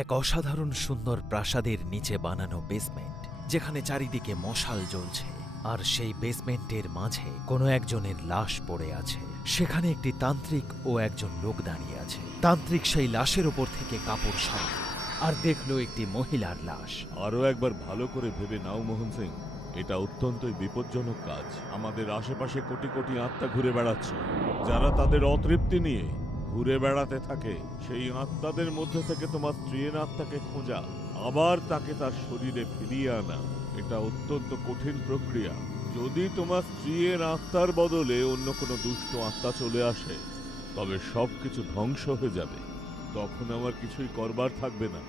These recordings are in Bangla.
এক অসাধারণ সুন্দর প্রাসাদের নিচে বানানো বেসমেন্ট, যেখানে চারিদিকে মশাল জ্বলছে, আর সেই বেসমেন্টের মাঝে কোনো একজনের লাশ পড়ে আছে। সেখানে একটি তান্ত্রিক ও একজন লোক দাঁড়িয়ে আছে। তান্ত্রিক সেই লাশের ওপর থেকে কাপড় সরাল আর দেখলো একটি মহিলার লাশ। আরো একবার ভালো করে ভেবে নাও মোহন সিং, এটা অত্যন্তই বিপজ্জনক কাজ। আমাদের আশেপাশে কোটি কোটি আত্মা ঘুরে বেড়াচ্ছে, যারা তাদের অতৃপ্তি নিয়ে ঘুরে বেড়াতে থাকে। সেই আত্মাদের মধ্যে থেকে তোমার স্ত্রীর আত্মাকে খোঁজা, আবার তাকে তার শরীরে ফিরিয়ে আনা, এটা অত্যন্ত কঠিন প্রক্রিয়া। যদি তোমার স্ত্রীর আত্মার বদলে অন্য কোনো দুষ্ট আত্মা চলে আসে, তবে সবকিছু ধ্বংস হয়ে যাবে। তখন আমার কিছুই করবার থাকবে না।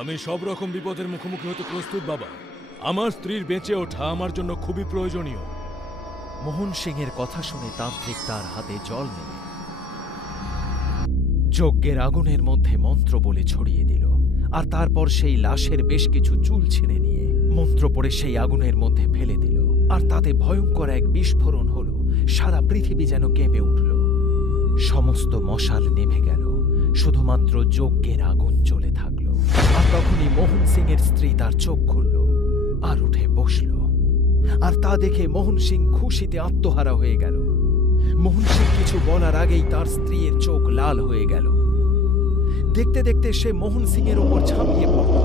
আমি সব রকম বিপদের মুখোমুখি হতে প্রস্তুত বাবা। আমার স্ত্রীর বেঁচে ওঠা আমার জন্য খুবই প্রয়োজনীয়। মোহন সিংয়ের কথা শুনে তান্ত্রিক তার হাতে জল নিয়ে যজ্ঞের আগুনের মধ্যে মন্ত্র বলে ছড়িয়ে দিল, আর তারপর সেই লাশের বেশ কিছু চুল ছিঁড়ে নিয়ে মন্ত্র পড়ে সেই আগুনের মধ্যে ফেলে দিল, আর তাতে ভয়ঙ্কর এক বিস্ফোরণ হল। সারা পৃথিবী যেন কেঁপে উঠল। সমস্ত মশাল নেভে গেল, শুধুমাত্র যজ্ঞের আগুন জ্বলে থাকল। আর তখনই মোহন সিংয়ের স্ত্রী তার চোখ খুলল আর উঠে বসল, আর তা দেখে মোহন সিং খুশিতে আত্মহারা হয়ে গেল। মোহন সিং কিছু বলার আগেই তার স্ত্রীর চোখ লাল হয়ে গেল। দেখতে দেখতে সে মোহন সিংয়ের ওপর ঝাঁপিয়ে পড়ল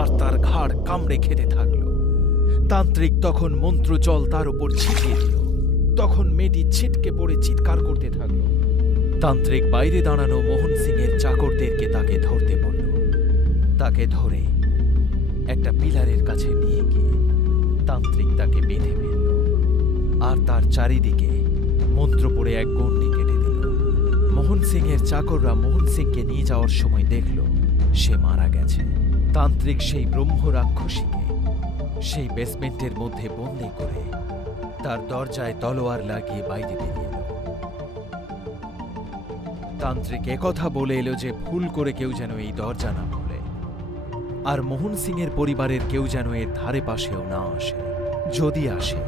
আর তার ঘাড় কামড়ে খেতে থাকল। তান্ত্রিক তখন মন্ত্র জল তার উপর ছিটিয়ে দিল। তখন মেয়েটি ছিটকে পড়ে চিৎকার করতে থাকল। তান্ত্রিক বাইরে দাঁড়ানো মোহন সিংয়ের চাকরদেরকে তাকে ধরতে বলল। তাকে ধরে একটা পিলারের কাছে নিয়ে গিয়ে তান্ত্রিক তাকে বেঁধে ফেলল, আর তার চারিদিকে মন্ত্র পড়ে এক গণ্ডি কেটে দিল। মোহন সিংয়ের চাকররা মোহন সিংকে নিয়ে যাওয়ার সময় দেখল সে মারা গেছে। তান্ত্রিক সেই ব্রহ্ম রাক্ষসীকে সেই বেসমেন্টের মধ্যে বন্দী করে তার দরজায় তলোয়ার লাগিয়ে বাইরে বেরিয়ে এল। তান্ত্রিক একথা বলে এলো যে ভুল করে কেউ যেন এই দরজা না খোলে, আর মোহন সিংয়ের পরিবারের কেউ যেন এর ধারে পাশেও না আসে। যদি আসে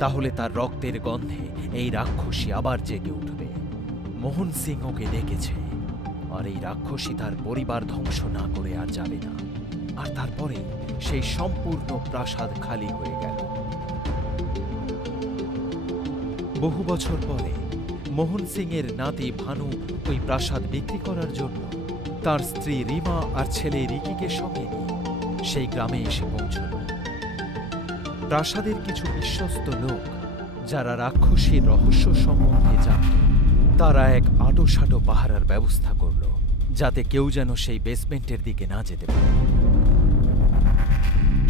তাহলে তার রক্তের গন্ধে এই রাক্ষসী আবার জেগে উঠবে। মোহন সিং ওকে ডেকেছে, আর এই রাক্ষসী তার পরিবার ধ্বংস না করে আর যাবে না। আর তারপরে সেই সম্পূর্ণ প্রাসাদ খালি হয়ে গেল। বহু বছর পরে মোহন সিংয়ের নাতি ভানু ওই প্রাসাদ বিক্রি করার জন্য তার স্ত্রী রিমা আর ছেলে রিকিকে সঙ্গে নিয়ে সেই গ্রামে এসে পৌঁছল। প্রাসাদের কিছু বিশ্বস্ত লোক, যারা রাক্ষসীর রহস্য সম্বন্ধে জানত, তারা এক আঁটোসাঁটো পাহারার ব্যবস্থা করল, যাতে কেউ যেন সেই বেসমেন্টের দিকে না যেতে পারে।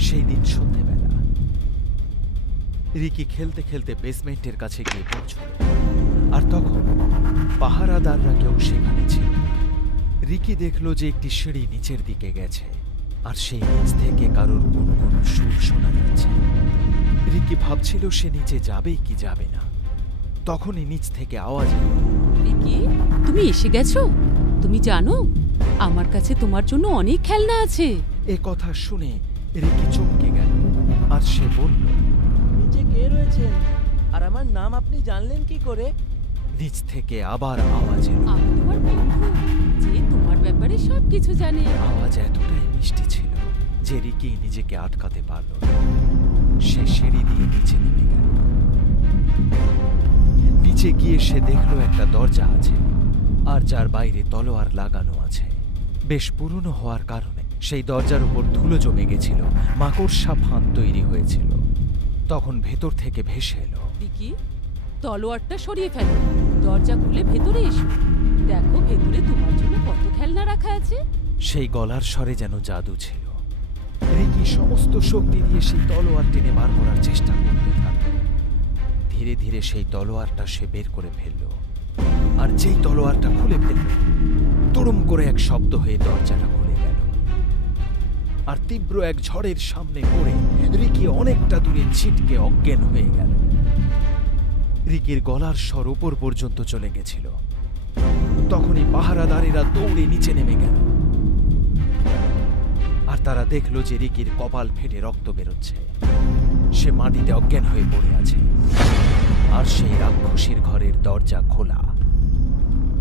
সেই দিন সন্ধ্যেবেলা রিকি খেলতে খেলতে বেসমেন্টের কাছে গিয়ে পৌঁছল, আর তখন পাহারাদাররা কেউ সেখানে ছিল। রিকি দেখল যে একটি সিঁড়ি নিচের দিকে গেছে, আর সেই নিচ থেকে কারোর কোনো কোনো সুর শোনা যাচ্ছে। রিকি ভাবছিল সে নিচে যাবে কি যাবে না। তখনই নিচ থেকে আওয়াজ এলো, রিকি, তুমি এসে গেছো? তুমি জানো আমার কাছে তোমার জন্য অনেক খেলনা আছে। এ কথা শুনে রিকি চমকে গেল, আর সে বলল, নিচে কে রয়েছেন, আর আমার নাম আপনি জানলেন কি করে? নিচ থেকে আবার আওয়াজ এলো, আমি তোমার বন্ধু, যে তোমার ব্যাপারে সবকিছু জানে। আওয়াজ এতটাই মিষ্টি ছিল যে রিকি নিজেকে আটকাতে পারল না। সে সিঁড়ি দিয়ে নিচে নেমে গেল। নিচে গিয়ে সে দেখল একটা দরজা আছে, আর যার বাইরে তলোয়ার লাগানো আছে। বেশ পুরনো হওয়ার কারণে সেই দরজার উপর ধুলো জমে গেছিল, মাকড়সা ফাঁদ তৈরি হয়েছিল। তখন ভেতর থেকে ভেসে এলো, রিকি, তলোয়ারটা সরিয়ে ফেলো, দরজা খুলে ভেতরে এসো। দেখো ভেতরে তোমার জন্য কত খেলনা রাখা আছে। সেই গলার স্বরে যেন জাদু ছিল। রিকি সমস্ত শক্তি দিয়ে সেই তলোয়ার টেনে বার করার চেষ্টা করতে থাকল। ধীরে ধীরে সেই তলোয়ারটা সে বের করে ফেলল, আর যেই তলোয়ারটা খুলে ফেলল, তড়ুম করে এক শব্দ হয়ে দরজাটা খুলে গেল। আর তীব্র এক ঝড়ের সামনে পড়ে রিকি অনেকটা দূরে ছিটকে অজ্ঞান হয়ে গেল। রিকির গলার স্বর উপর পর্যন্ত চলে গেছিল। তখনই পাহারাদারেরা দৌড়ে নিচে নেমে গেল, আর তারা দেখল যে রিকির কপাল ফেটে রক্ত বেরোচ্ছে। সে মাটিতে অজ্ঞান হয়ে পড়ে আছে, আর সেই রাক্ষসীর ঘরের দরজা খোলা।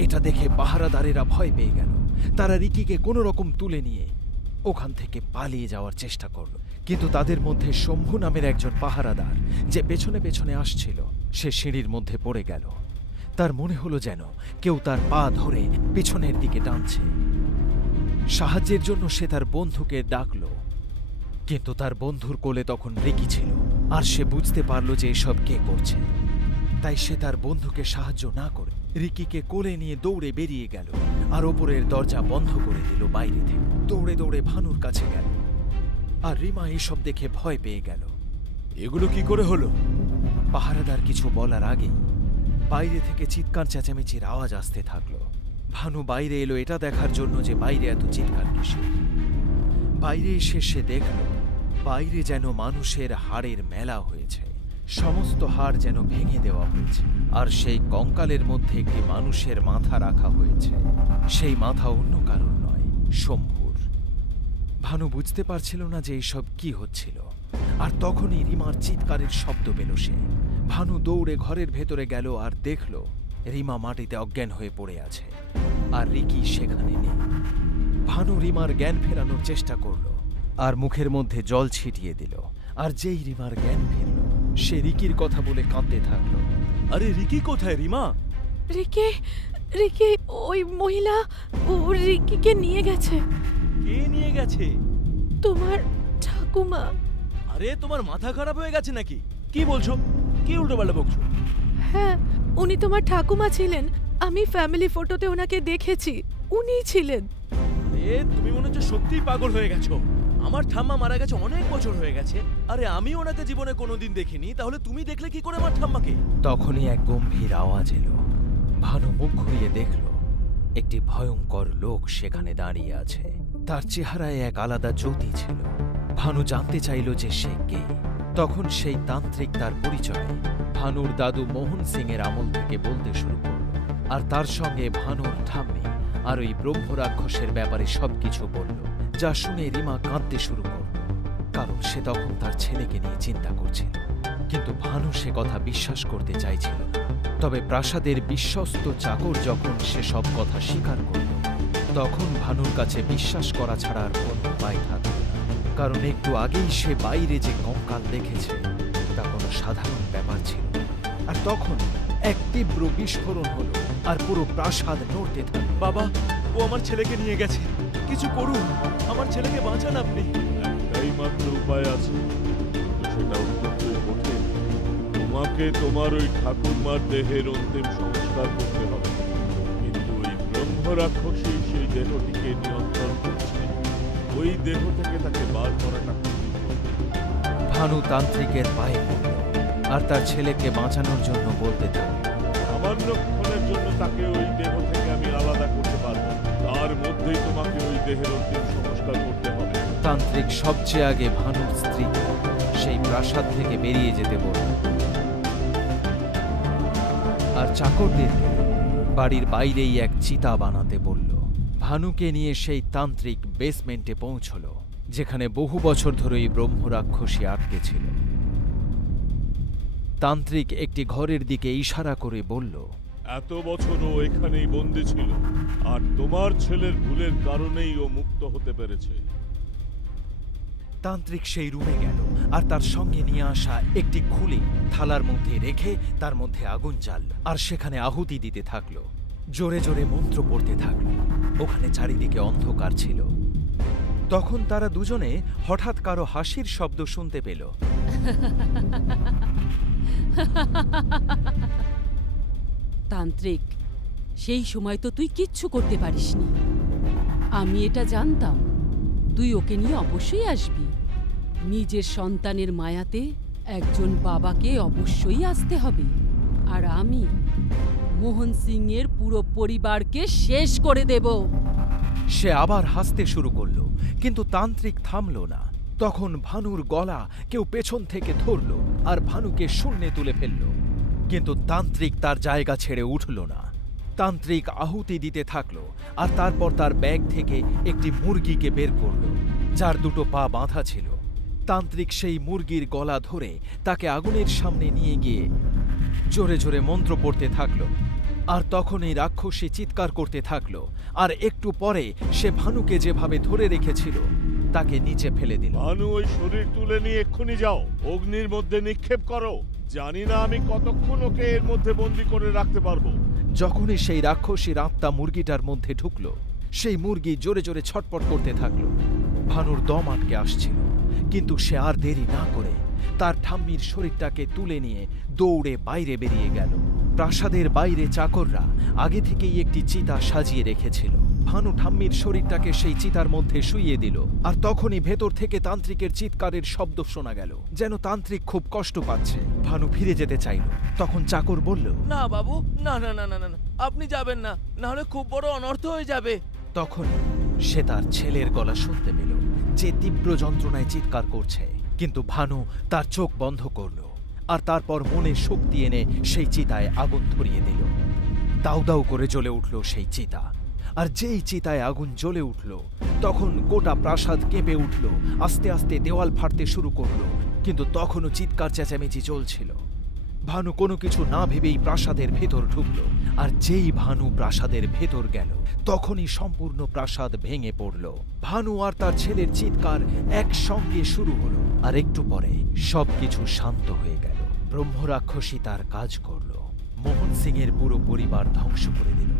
এটা দেখে পাহারাদারেরা ভয় পেয়ে গেল। তারা রিকিকে কোনো রকম তুলে নিয়ে ওখান থেকে পালিয়ে যাওয়ার চেষ্টা করল। কিন্তু তাদের মধ্যে শম্ভু নামের একজন পাহারাদার, যে পেছনে পেছনে আসছিল, সে সিঁড়ির মধ্যে পড়ে গেল। তার মনে হলো যেন কেউ তার পা ধরে পিছনের দিকে টানছে। সাহায্যের জন্য সে তার বন্ধুকে ডাকল, কিন্তু তার বন্ধুর কোলে তখন রিকি ছিল, আর সে বুঝতে পারল যে এসব কে করছে। তাই সে তার বন্ধুকে সাহায্য না করে রিকিকে কোলে নিয়ে দৌড়ে বেরিয়ে গেল, আর ওপরের দরজা বন্ধ করে দিল বাইরে থেকে। দৌড়ে দৌড়ে ভানুর কাছে গেল, আর রিমা এসব দেখে ভয় পেয়ে গেল। এগুলো কি করে হলো? পাহারাদার কিছু বলার আগেই বাইরে থেকে চিৎকার চেঁচামেচির আওয়াজ আসতে থাকলো। ভানু বাইরে এলো এটা দেখার জন্য যে বাইরে এত চিৎকার কিসের। বাইরে এসে সে দেখল বাইরে যেন মানুষের হাড়ের মেলা হয়েছে। সমস্ত হাড় যেন ভেঙে দেওয়া হয়েছে, আর সেই কঙ্কালের মধ্যে একটি মানুষের মাথা রাখা হয়েছে। সেই মাথা অন্য কারোর নয়, শম্ভুর। ভানু বুঝতে পারছিল না যে এইসব কি হচ্ছিল, আর তখনই রিমার চিৎকারের শব্দ পেল সে। ভানু দৌড়ে ঘরের ভেতরে গেল আর দেখল রিমা মাটিতে অজ্ঞান হয়ে পড়ে আছে, আর রিকি সেখানে নেই। ভানু রিমার জ্ঞান ফেরানোর চেষ্টা করল, আর মুখের মধ্যে জল ছিটিয়ে দিল। আর যেই রিমার জ্ঞান ফিরল, সে রিকির কথা বলে কাঁদতে থাকলো। আরে রিকি কোথায় রিমা? রিকি, রিকি, ওই মহিলা ও রিকিকে নিয়ে গেছে। কে নিয়ে গেছে? তোমার ঠাকুমা। আরে তোমার মাথা খারাপ হয়ে গেছে নাকি? কি বলছো? কি উল্টোপাল্টা বকছো? হ্যাঁ, উনি তোমার ঠাকুমা ছিলেন। আমি ফ্যামিলি ফটোতে ওনাকে দেখেছি, উনিই ছিলেন। আরে তুমি মনে হচ্ছে সত্যিই পাগল হয়ে গেছো। আমার ঠাম্মা মারা গেছে অনেক বছর হয়ে গেছে। আরে আমি ওনাকে জীবনে কোনোদিন দেখিনি, তাহলে তুমি দেখলে কি করে আমার ঠাম্মাকে? তখনই এক গম্ভীর আওয়াজ এলো। ভানু মুখ ঘুরিয়ে দেখল একটি ভয়ঙ্কর লোক সেখানে দাঁড়িয়ে আছে। তার চেহারায় এক আলাদা জ্যোতি ছিল। ভানু জানতে চাইল যে সে কে। তখন সেই তান্ত্রিক তার পরিচয় ভানুর দাদু মোহন সিং এর আমল থেকে বলতে শুরু করল, আর তার সঙ্গে ভানুর ঠাম্মি আর ওই ব্রহ্ম রাক্ষসের ব্যাপারে সবকিছু বলল, যা শুনে রিমা কাঁদতে শুরু করল, কারণ সে তখন তার ছেলেকে নিয়ে চিন্তা করছিল। কিন্তু ভানু সে কথা বিশ্বাস করতে চাইছিল না। তবে প্রাসাদের বিশ্বস্ত চাকর যখন সে সব কথা স্বীকার করল, তখন ভানুর কাছে বিশ্বাস করা ছাড়া আর কোনো উপায় থাকল না। কারণ একটু আগেই সে বাইরে যে কঙ্কাল দেখেছে তা কোনো সাধারণ ব্যাপার ছিল না। আর তখন এক তীব্র বিস্ফোরণ হলো, আর পুরো প্রাসাদ নড়তে থাকল। বাবা, ও আমার ছেলেকে নিয়ে গেছে। কিছু করুন, আমার ছেলেকে বাঁচান আপনি। একটাই মাত্র উপায় আছে, কিন্তু সেটা অত্যন্তই কঠিন। তোমাকে তোমার ওই ঠাকুরমার দেহের অন্তিম সংস্কার করতে হবে, কিন্তু ওই ব্রহ্ম রাক্ষসী সেই দেহটিকে নিয়ন্ত্রণ করছে। ওই দেহ থেকে তাকে বার করাটা খুবই কঠিন। ভানু তান্ত্রিকের পায়ে পড়ল, আর তার ছেলেকে বাঁচানোর জন্য বলতে থাকল, সামান্য ক্ষণের জন্য তাকে ওই দেহ থেকে আমি আলাদা করতে পারবো, তার মধ্যেই তোমাকে ওই দেহের অন্তিম সংস্কার করতে হবে। তান্ত্রিক সবচেয়ে আগে ভানুর স্ত্রী সেই প্রাসাদ থেকে বেরিয়ে যেতে বলল, আর চাকরদেরকে বাড়ির বাইরেই এক চিতা বানাতে বলল। ভানুকে নিয়ে সেই তান্ত্রিক বেসমেন্টে পৌঁছল, যেখানে বহু বছর ধরেই ব্রহ্ম রাক্ষসী আটকে ছিল। তান্ত্রিক একটি ঘরের দিকে ইশারা করে বলল, এত বছরও এখানেই বন্দী ছিল, আর তোমার ছেলের ভুলের কারণেই ও মুক্ত হতে পেরেছে। তান্ত্রিক সেই রুমে গেল, আর তার সঙ্গে নিয়ে আসা একটি খুলি থালার মধ্যে রেখে তার মধ্যে আগুন জ্বালল, আর সেখানে আহুতি দিতে থাকলো। জোরে জোরে মন্ত্র পড়তে থাকল। ওখানে চারিদিকে অন্ধকার ছিল। তখন তারা দুজনে হঠাৎ কারো হাসির শব্দ শুনতে পেল। তান্ত্রিক, সেই সময় তো তুই কিচ্ছু করতে পারিসনি। আমি এটা জানতাম, তুই ওকে নিয়ে অবশ্যই আসবি। নিজের সন্তানের মায়াতে একজন বাবাকে অবশ্যই আসতে হবে। আর আমি মোহন সিং এর পুরো পরিবারকে শেষ করে দেব। সে আবার হাসতে শুরু করল, কিন্তু তান্ত্রিক থামল না। তখন ভানুর গলা কেউ পেছন থেকে ধরল, আর ভানুকে শূন্যে তুলে ফেলল। কিন্তু তান্ত্রিক তার জায়গা ছেড়ে উঠল না। তান্ত্রিক আহুতি দিতে থাকল, আর তারপর তার ব্যাগ থেকে একটি মুরগিকে বের করল, যার দুটো পা বাঁধা ছিল। তান্ত্রিক সেই মুরগির গলা ধরে তাকে আগুনের সামনে নিয়ে গিয়ে জোরে জোরে মন্ত্র পড়তে থাকল, আর তখন এই রাক্ষসী চিৎকার করতে থাকলো, আর একটু পরে সে ভানুকে যেভাবে ধরে রেখেছিল তাকে নিচে ফেলে দিল। ভানু, ওই শরীর তুলে নিয়ে এক্ষুনি যাও, অগ্নির মধ্যে নিক্ষেপ করো। জানি না আমি কতক্ষণ ওকে এর মধ্যে বন্দি করে রাখতে পারবো। যখনই সেই রাক্ষসীর আত্মা মুরগিটার মধ্যে ঢুকলো, সেই মুরগি জোরে জোরে ছটপট করতে থাকলো। ভানুর দম আটকে আসছিল, কিন্তু সে আর দেরি না করে তার ঠাম্মির শরীরটাকে তুলে নিয়ে দৌড়ে বাইরে বেরিয়ে গেল। প্রাসাদের বাইরে চাকররা আগে থেকেই একটি চিতা সাজিয়ে রেখেছিল। ভানু ঠাম্মির শরীরটাকে সেই চিতার মধ্যে শুইয়ে দিল, আর তখনই ভেতর থেকে তান্ত্রিকের চিৎকারের শব্দ শোনা গেল, যেন তান্ত্রিক খুব কষ্ট পাচ্ছে। ভানু ফিরে যেতে চাইল, তখন চাকর বলল, না বাবু, না না না না না, আপনি যাবেন না, না হলে খুব বড় অনর্থ হয়ে যাবে। তখন সে তার ছেলের গলা শুনতে পেল, যে তীব্র যন্ত্রণায় চিৎকার করছে। কিন্তু ভানু তার চোখ বন্ধ করল, আর তারপর মনে শক্তি এনে সেই চিতায় আগুন ধরিয়ে দিল। দাউ দাউ করে জ্বলে উঠল সেই চিতা, আর যেই চিতায় আগুন জ্বলে উঠল, তখন গোটা প্রাসাদ কেঁপে উঠল, আস্তে আস্তে দেওয়াল ফাটতে শুরু করল। কিন্তু তখনও চিৎকার চেঁচামেচি চলছিল। ভানু কোনো কিছু না ভেবেই প্রাসাদের ভেতর ঢুকল, আর যেই ভানু প্রাসাদের ভেতর গেল, তখনই সম্পূর্ণ প্রাসাদ ভেঙে পড়ল। ভানু আর তার ছেলের চিৎকার একসঙ্গে শুরু হলো, আর একটু পরে সবকিছু শান্ত হয়ে গেল। ব্রহ্মরাক্ষসী তার কাজ করল, মোহন সিংয়ের পুরো পরিবার ধ্বংস করে দিল।